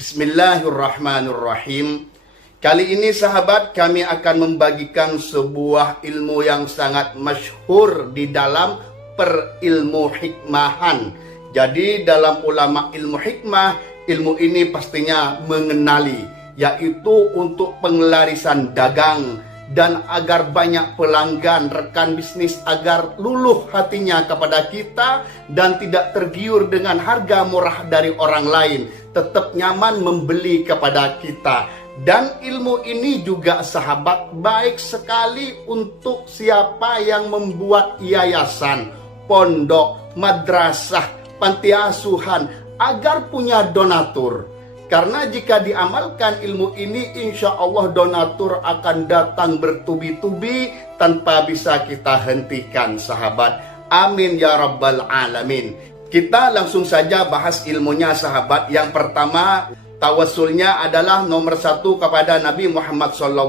Bismillahirrahmanirrahim. Kali ini sahabat, kami akan membagikan sebuah ilmu yang sangat masyhur di dalam perilmu hikmahan. Jadi dalam ulama ilmu hikmah, ilmu ini pastinya mengenali, yaitu untuk pengelarisan dagang dan agar banyak pelanggan rekan bisnis, agar luluh hatinya kepada kita dan tidak tergiur dengan harga murah dari orang lain, tetap nyaman membeli kepada kita. Dan ilmu ini juga sahabat baik sekali untuk siapa yang membuat yayasan, pondok, madrasah, panti asuhan, agar punya donatur. Karena jika diamalkan ilmu ini, insya Allah donatur akan datang bertubi-tubi tanpa bisa kita hentikan sahabat. Amin ya rabbal alamin. Kita langsung saja bahas ilmunya sahabat. Yang pertama, tawassulnya adalah nomor 1 kepada Nabi Muhammad SAW.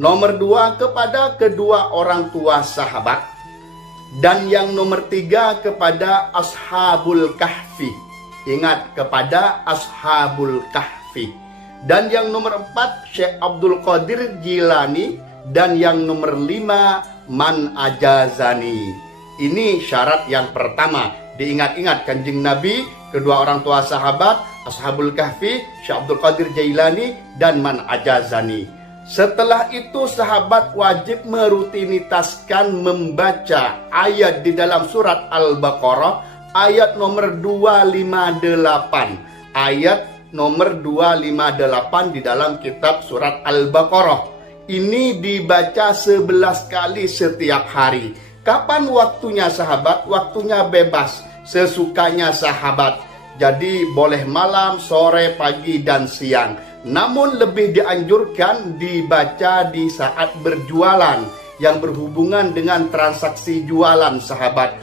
Nomor 2 kepada kedua orang tua sahabat. Dan yang nomor 3 kepada Ashabul Kahfi. Ingat, kepada Ashabul Kahfi. Dan yang nomor 4 Syekh Abdul Qadir Jilani. Dan yang nomor 5 Man Ajazani. Ini syarat yang pertama. Diingat-ingat kanjeng Nabi, kedua orang tua sahabat, Ashabul Kahfi, Syekh Abdul Qadir Jailani, dan Man Ajazani. Setelah itu sahabat wajib merutinitaskan membaca ayat di dalam surat Al-Baqarah, ayat nomor 258. Ayat nomor 258 di dalam kitab surat Al-Baqarah. Ini dibaca 11 kali setiap hari. Kapan waktunya sahabat? Waktunya bebas, sesukanya sahabat. Jadi boleh malam, sore, pagi, dan siang. Namun lebih dianjurkan dibaca di saat berjualan yang berhubungan dengan transaksi jualan sahabat.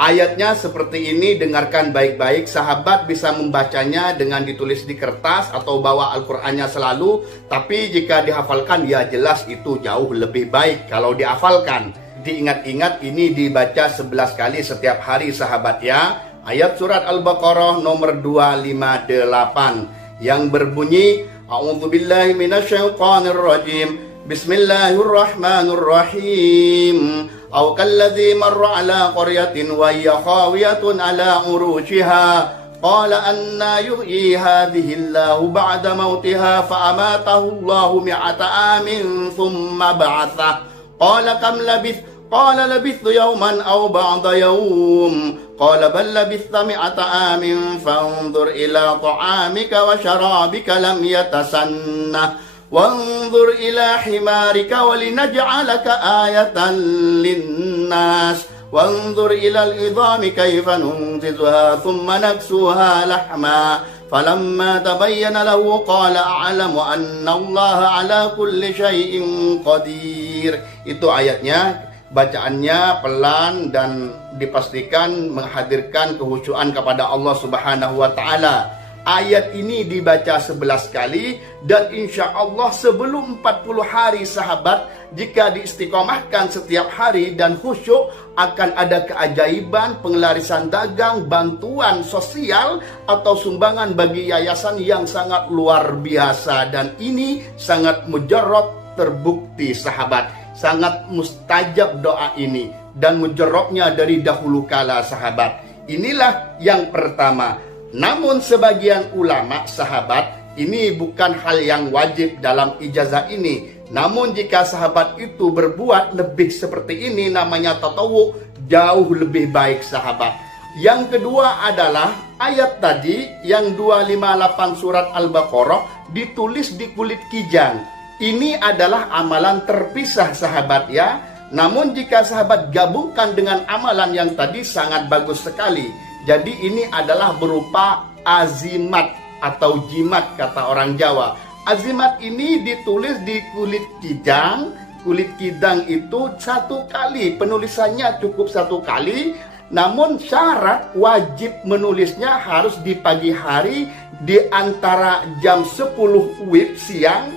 Ayatnya seperti ini, dengarkan baik-baik. Sahabat bisa membacanya dengan ditulis di kertas atau bawa Al-Qur'annya selalu. Tapi jika dihafalkan ya jelas itu jauh lebih baik kalau dihafalkan. Diingat-ingat ini dibaca 11 kali setiap hari sahabat ya. Ayat surat Al-Baqarah nomor 258 yang berbunyi, A'udzubillahi minasyaitonirrajim. Bismillahirrahmanirrahim. Aw kalladzi marra ala qaryatin wa hiya khawiyatun ala urushiha qala anna yuhyi hadhihi Allahu ba'da mautiha fa amatahu Allahu mi'ata amin thumma ba'atha qala kam labith qala labithtu yawman aw ba'da yawm qala bal labithta mi'ata amin fanzur ila ta'amika wa sharabika lam yatasanna wanzur ila himarika walinaj'alaka ayatan linnas wanzur ila al-idhami kayfa nunzizuha thumma naksuha lahma falamma tabayyana lahu qala a'lamu anna Allah ala kulli syai'in qadir. Itu ayatnya. Bacaannya pelan dan dipastikan menghadirkan kehusyuan kepada Allah Subhanahu wa taala. Ayat ini dibaca 11 kali dan insya Allah sebelum 40 hari sahabat, jika diistiqomahkan setiap hari dan khusyuk, akan ada keajaiban pengelarisan dagang, bantuan sosial atau sumbangan bagi yayasan yang sangat luar biasa. Dan ini sangat mujarrad, terbukti sahabat. Sangat mustajab doa ini dan mujarrabnya dari dahulu kala sahabat. Inilah yang pertama. Namun sebagian ulama sahabat, ini bukan hal yang wajib dalam ijazah ini. Namun jika sahabat itu berbuat lebih seperti ini, namanya tatawwu, jauh lebih baik sahabat. Yang kedua adalah ayat tadi yang 258 surat Al-Baqarah ditulis di kulit kijang. Ini adalah amalan terpisah sahabat ya. Namun jika sahabat gabungkan dengan amalan yang tadi sangat bagus sekali. Jadi ini adalah berupa azimat atau jimat kata orang Jawa. Azimat ini ditulis di kulit kijang. Kulit kijang itu 1 kali. Penulisannya cukup 1 kali. Namun syarat wajib menulisnya harus di pagi hari di antara jam 10 WIB siang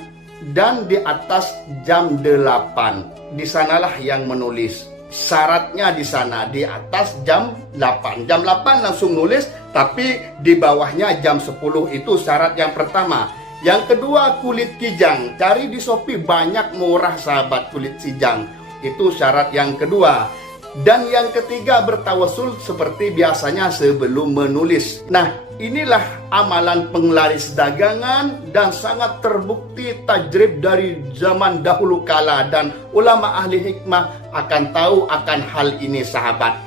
dan di atas jam 8. Di sanalah yang menulis. Syaratnya di sana di atas jam 8. Jam 8 langsung nulis, Tapi di bawahnya jam 10 itu syarat yang pertama. Yang kedua, kulit kijang. Cari di Shopee, banyak murah sahabat kulit kijang. Itu syarat yang kedua. Dan yang ketiga, bertawasul seperti biasanya sebelum menulis. Nah, inilah amalan penglaris dagangan dan sangat terbukti tajrib dari zaman dahulu kala, dan ulama ahli hikmah akan tahu akan hal ini sahabat.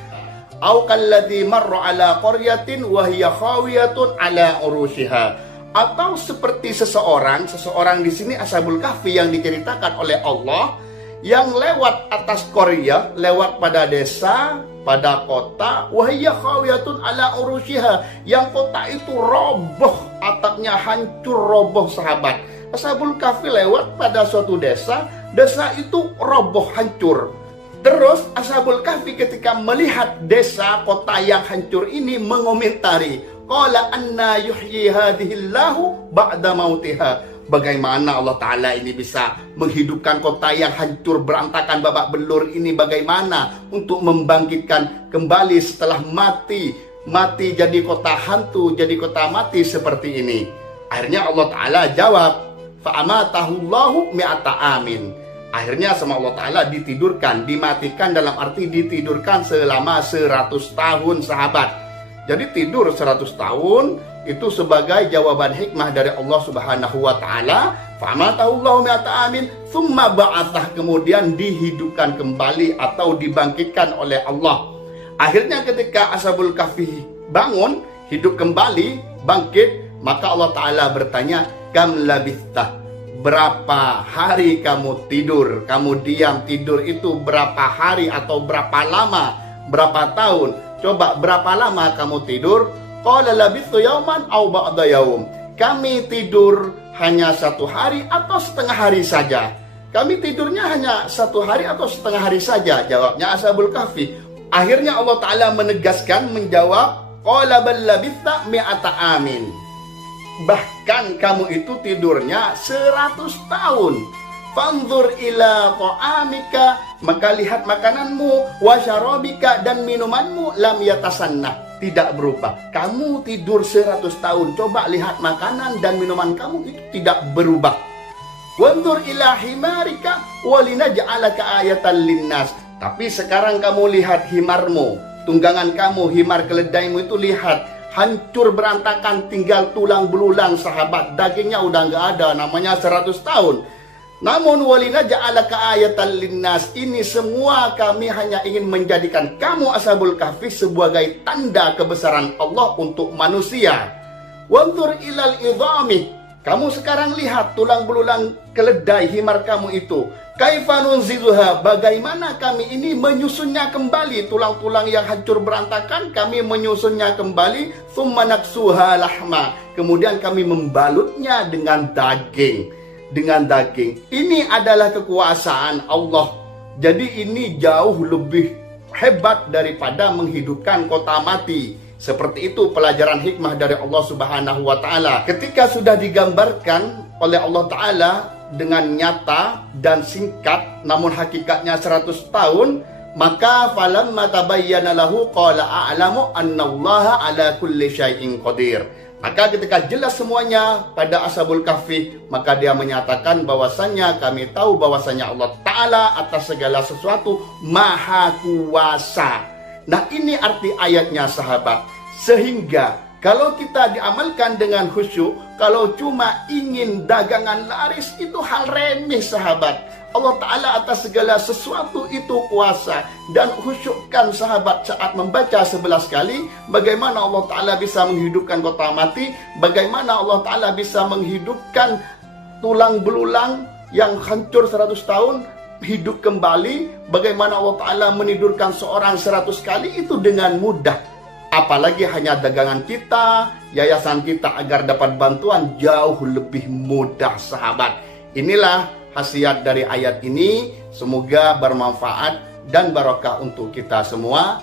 Au kalladzi marra ala qaryatin wa hiya khawiyatun ala urushiha. Atau seperti seseorang di sini Ashabul Kahfi yang diceritakan oleh Allah yang lewat atas qaryah, lewat pada desa, pada kota, wa hiya khawiyatun ala urushiha, yang kota itu roboh, atapnya hancur roboh sahabat. Ashabul Kahfi lewat pada suatu desa, desa itu roboh hancur. Terus Ashabul Kahfi ketika melihat desa kota yang hancur ini mengomentari, qala anna yuhyi hadhillahu ba'da mautiha. Bagaimana Allah Ta'ala ini bisa menghidupkan kota yang hancur berantakan babak belur ini, bagaimana untuk membangkitkan kembali setelah mati jadi kota hantu, jadi kota mati seperti ini. Akhirnya Allah Ta'ala jawab, fa'amatahullahu mi'ata amin. Akhirnya sama Allah Ta'ala ditidurkan, dimatikan dalam arti ditidurkan selama 100 tahun sahabat. Jadi tidur 100 tahun itu sebagai jawaban hikmah dari Allah Subhanahu wa Ta'ala. Fa'amatahullahu mi'ata amin, thumma ba'athah, kemudian dihidupkan kembali atau dibangkitkan oleh Allah. Akhirnya ketika Ashabul Kahfi bangun, hidup kembali, bangkit, maka Allah Ta'ala bertanya, kam labithta, berapa hari kamu tidur? Kamu diam tidur itu berapa hari atau berapa lama? Berapa tahun? Coba berapa lama kamu tidur? Qala labithu yauman aw ba'da yaum. Kami tidur hanya 1 hari atau setengah hari saja. Kami tidurnya hanya 1 hari atau setengah hari saja, jawabnya Ashabul Kahfi. Akhirnya Allah Ta'ala menegaskan, menjawab, qala bal labitha mi'ata amin. Bahkan kamu itu tidurnya 100 tahun. Fanzur ila ta'amika, maka lihat makananmu, wa syarabika, dan minumanmu, lam yatasannah, tidak berubah. Kamu tidur 100 tahun, coba lihat makanan dan minuman kamu itu tidak berubah. Wanzur ila himarika walinaj'alaka ayatan linnas. Tapi sekarang kamu lihat himarmu, tunggangan kamu, himar keledaimu itu, lihat hancur berantakan, tinggal tulang belulang sahabat, dagingnya udah nggak ada, namanya 100 tahun. Namun walina ja'alaka ayatan linnas, ini semua kami hanya ingin menjadikan kamu Ashabul Kahfi sebagai tanda kebesaran Allah untuk manusia. Wanzur ilal idhami, kamu sekarang lihat tulang belulang keledai himar kamu itu. Kaifa nunzizuha, bagaimana kami ini menyusunnya kembali, tulang-tulang yang hancur berantakan kami menyusunnya kembali. Tsumma naksuha lahma, kemudian kami membalutnya dengan daging. Ini adalah kekuasaan Allah. Jadi ini jauh lebih hebat daripada menghidupkan kota mati. Seperti itu pelajaran hikmah dari Allah Subhanahu wa Ta'ala. Ketika sudah digambarkan oleh Allah Ta'ala dengan nyata dan singkat, namun hakikatnya 100 tahun, maka falamma tabayyana lahu qala a'lamu annallaha ala kulli syai'in qadir. Maka ketika jelas semuanya pada Ashabul Kahfi, maka dia menyatakan bahwasannya kami tahu bahwasannya Allah Ta'ala atas segala sesuatu maha kuasa. Nah, ini arti ayatnya sahabat. Sehingga kalau kita diamalkan dengan khusyuk, kalau cuma ingin dagangan laris, itu hal remeh sahabat. Allah Ta'ala atas segala sesuatu itu kuasa. Dan khusyukkan sahabat saat membaca 11 kali, bagaimana Allah Ta'ala bisa menghidupkan kota mati, bagaimana Allah Ta'ala bisa menghidupkan tulang belulang yang hancur 100 tahun, hidup kembali, bagaimana Allah Ta'ala menidurkan seorang 100 kali, itu dengan mudah. Apalagi hanya dagangan kita, yayasan kita agar dapat bantuan jauh lebih mudah sahabat. Inilah khasiat dari ayat ini. Semoga bermanfaat dan barokah untuk kita semua.